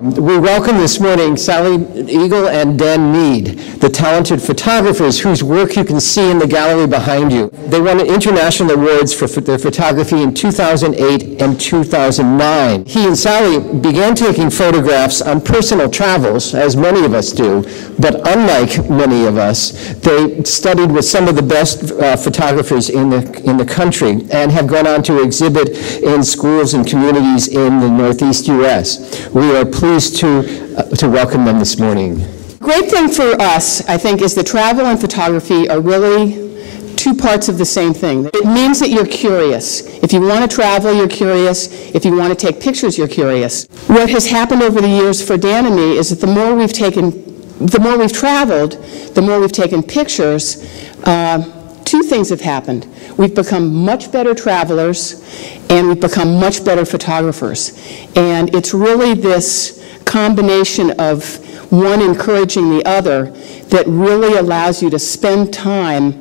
We welcome this morning Sally Eagle and Dan Mead, the talented photographers whose work you can see in the gallery behind you. They won international awards for their photography in 2008 and 2009. He and Sally began taking photographs on personal travels, as many of us do, but unlike many of us, they studied with some of the best photographers in the country and have gone on to exhibit in schools and communities in the Northeast U.S. We are pleased to welcome them this morning. Great thing for us, I think, is that travel and photography are really two parts of the same thing. It means that you're curious. If you want to travel, you're curious. If you want to take pictures, you're curious. What has happened over the years for Dan and me is that the more we've traveled, the more we've taken pictures, two things have happened. We've become much better travelers, and we've become much better photographers. And it's really this combination of one encouraging the other that really allows you to spend time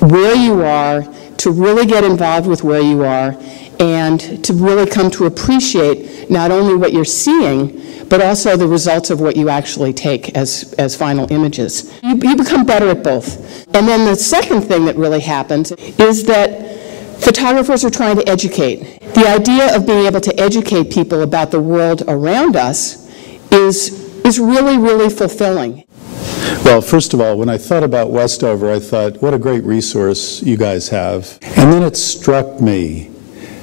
where you are, to really get involved with where you are, and to really come to appreciate not only what you're seeing, but also the results of what you actually take as final images. You become better at both. And then the second thing that really happens is that photographers are trying to educate. The idea of being able to educate people about the world around us is really, really fulfilling. Well, first of all, when I thought about Westover, I thought, what a great resource you guys have. And then it struck me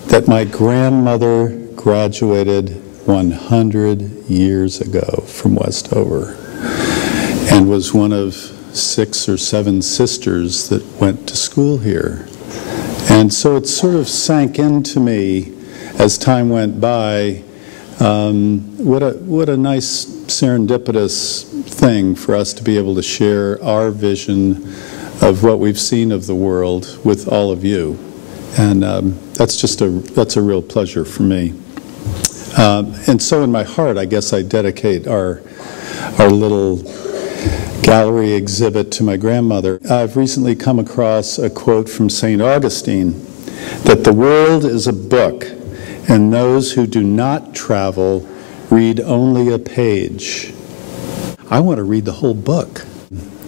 that my grandmother graduated 100 years ago from Westover and was one of 6 or 7 sisters that went to school here. And so it sort of sank into me as time went by, what a nice serendipitous thing for us to be able to share our vision of what we've seen of the world with all of you. And that's a real pleasure for me. And so in my heart, I guess I dedicate our little gallery exhibit to my grandmother. I've recently come across a quote from St. Augustine that the world is a book, and those who do not travel read only a page. I want to read the whole book.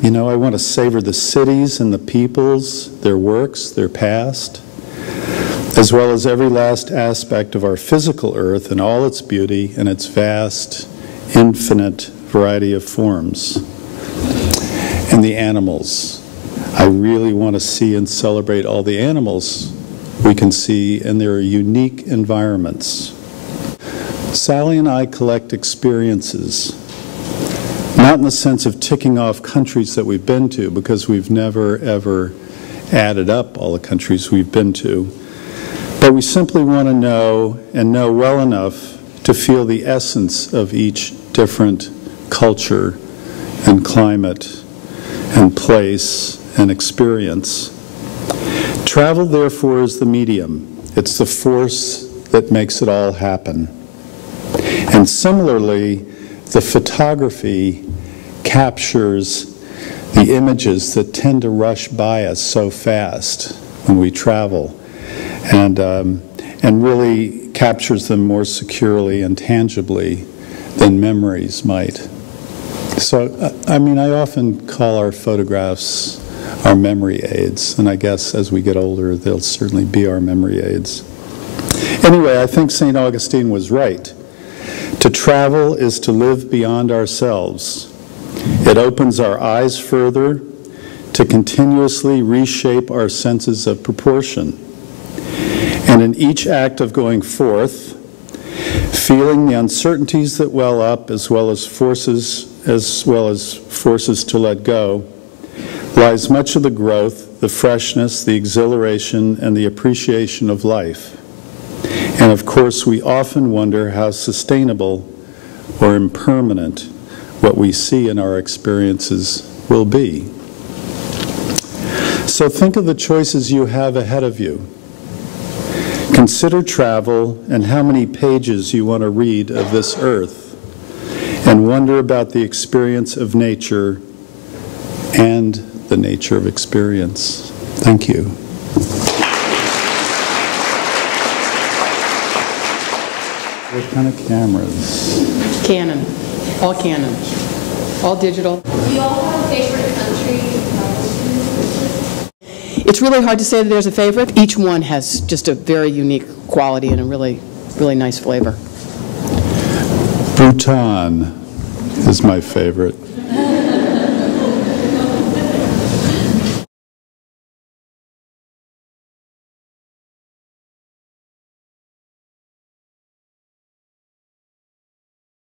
You know, I want to savor the cities and the peoples, their works, their past, as well as every last aspect of our physical earth and all its beauty and its vast, infinite variety of forms. And the animals. I really want to see and celebrate all the animals we can see in their unique environments. Sally and I collect experiences, not in the sense of ticking off countries that we've been to, because we've never, ever added up all the countries we've been to, but we simply want to know, and know well enough to feel the essence of each different culture and climate and place and experience. Travel, therefore, is the medium. It's the force that makes it all happen. And similarly, the photography captures the images that tend to rush by us so fast when we travel, and really captures them more securely and tangibly than memories might. So, I mean, I often call our photographs our memory aids, and I guess as we get older, they'll certainly be our memory aids. Anyway, I think St. Augustine was right. To travel is to live beyond ourselves. It opens our eyes further to continuously reshape our senses of proportion. And in each act of going forth, feeling the uncertainties that well up as well as forces to let go, lies much of the growth, the freshness, the exhilaration, and the appreciation of life. And of course, we often wonder how sustainable or impermanent what we see in our experiences will be. So think of the choices you have ahead of you. Consider travel and how many pages you want to read of this earth, and wonder about the experience of nature and the nature of experience. Thank you. What kind of cameras? Canon, all digital. Do you all have a favorite country? It's really hard to say that there's a favorite. Each one has just a very unique quality and a really, really nice flavor. Bhutan is my favorite.